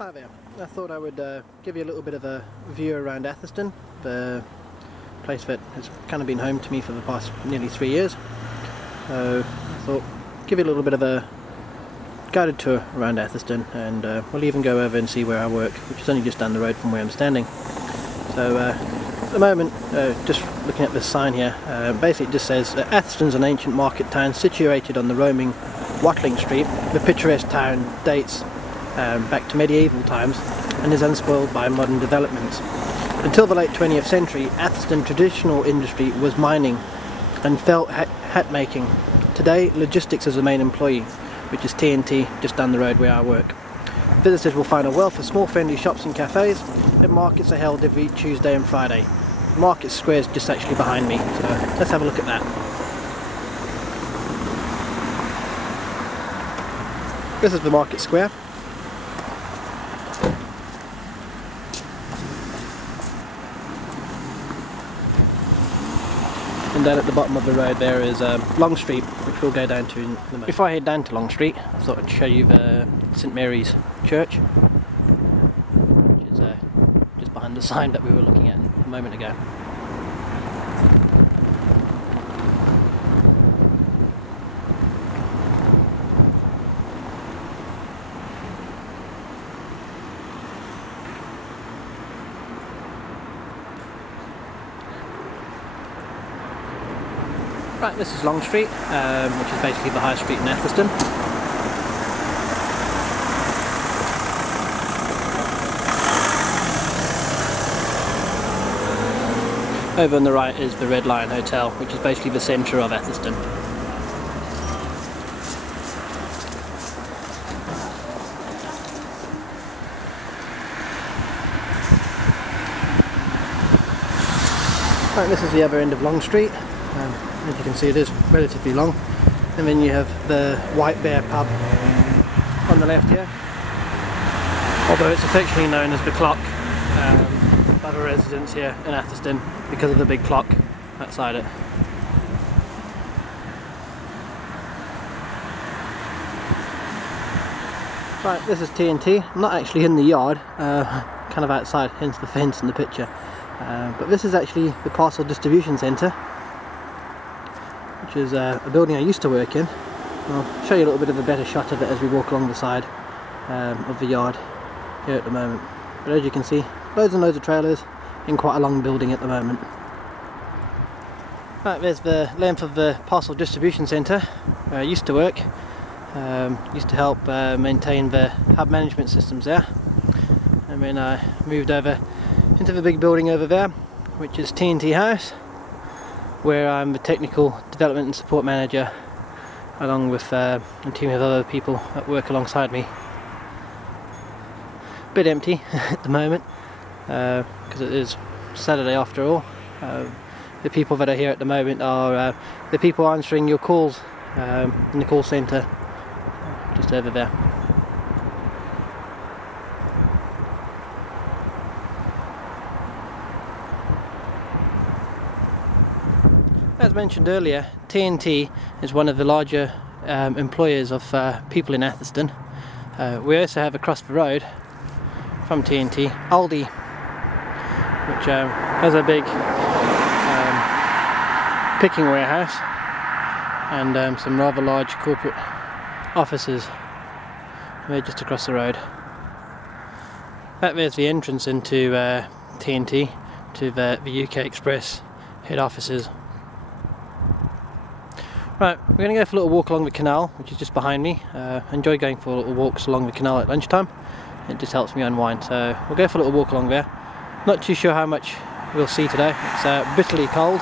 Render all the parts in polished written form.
Hi there. I thought I would give you a little bit of a view around Atherstone, the place that has kind of been home to me for the past nearly 3 years. So I thought give you a little bit of a guided tour around Atherstone, and we'll even go over and see where I work, which is only just down the road from where I'm standing. So at the moment, just looking at this sign here, basically it just says Atherstone's an ancient market town situated on the roaming Watling Street. The picturesque town dates back to medieval times and is unspoiled by modern developments. Until the late 20th century, Atherstone traditional industry was mining and felt hat making. Today, logistics is the main employee, which is TNT, just down the road where I work. Visitors will find a wealth of small friendly shops and cafes, and markets are held every Tuesday and Friday. Market Square is just actually behind me, so let's have a look at that. This is the Market Square. And then at the bottom of the road there is Long Street, which we'll go down to in a moment. Before I head down to Long Street, I thought I'd show you the St Mary's Church, which is just behind the sign that we were looking at a moment ago. Right, this is Long Street, which is basically the high street in Atherstone. Over on the right is the Red Lion Hotel, which is basically the centre of Atherstone. Right, this is the other end of Long Street. As you can see, it is relatively long, and then you have the White Bear pub on the left here, although it's affectionately known as the Clock by the residents here in Atherstone because of the big clock outside it. Right, this is TNT. I'm not actually in the yard, kind of outside, hence the fence in the picture, but this is actually the parcel distribution centre, which is a building I used to work in. I'll show you a little bit of a better shot of it as we walk along the side of the yard here at the moment. But as you can see, loads and loads of trailers in quite a long building at the moment. Right, there's the length of the parcel distribution centre where I used to work. Used to help maintain the hub management systems there. And then I moved over into the big building over there, which is TNT House, where I'm the technical development and support manager, along with a team of other people that work alongside me. A bit empty at the moment, because it is Saturday after all. The people that are here at the moment are the people answering your calls in the call centre, just over there. As mentioned earlier, TNT is one of the larger employers of people in Atherstone. We also have across the road from TNT, Aldi, which has a big picking warehouse and some rather large corporate offices. They're just across the road. That there's the entrance into TNT to the UK Express head offices. Right, we're going to go for a little walk along the canal, which is just behind me. I enjoy going for little walks along the canal at lunchtime. It just helps me unwind, so we'll go for a little walk along there. Not too sure how much we'll see today. It's bitterly cold.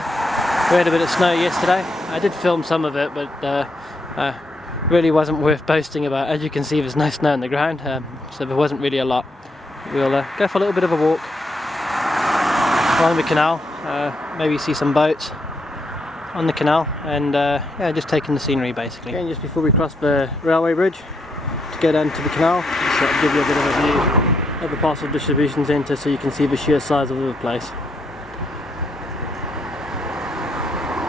We had a bit of snow yesterday. I did film some of it, but really wasn't worth boasting about. As you can see, there's no snow on the ground, so there wasn't really a lot. We'll go for a little bit of a walk along the canal, maybe see some boats on the canal, and yeah, just taking the scenery basically. Okay, and just before we cross the railway bridge to go down to the canal, just sort of give you a bit of a view of the parcel distribution centre so you can see the sheer size of the place.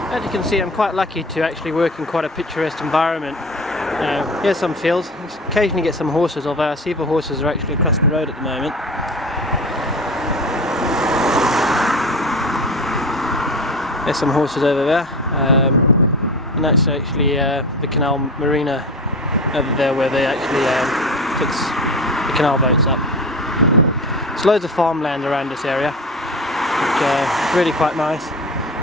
As you can see, I'm quite lucky to actually work in quite a picturesque environment. Here's some fields. Occasionally get some horses, although I see the horses are actually across the road at the moment. There's some horses over there, and that's actually the canal marina over there where they actually fix the canal boats up. There's loads of farmland around this area, which is really quite nice.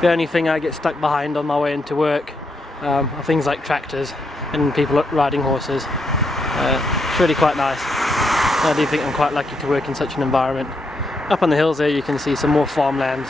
The only thing I get stuck behind on my way into work are things like tractors and people riding horses. It's really quite nice. I do think I'm quite lucky to work in such an environment. Up on the hills there you can see some more farmlands.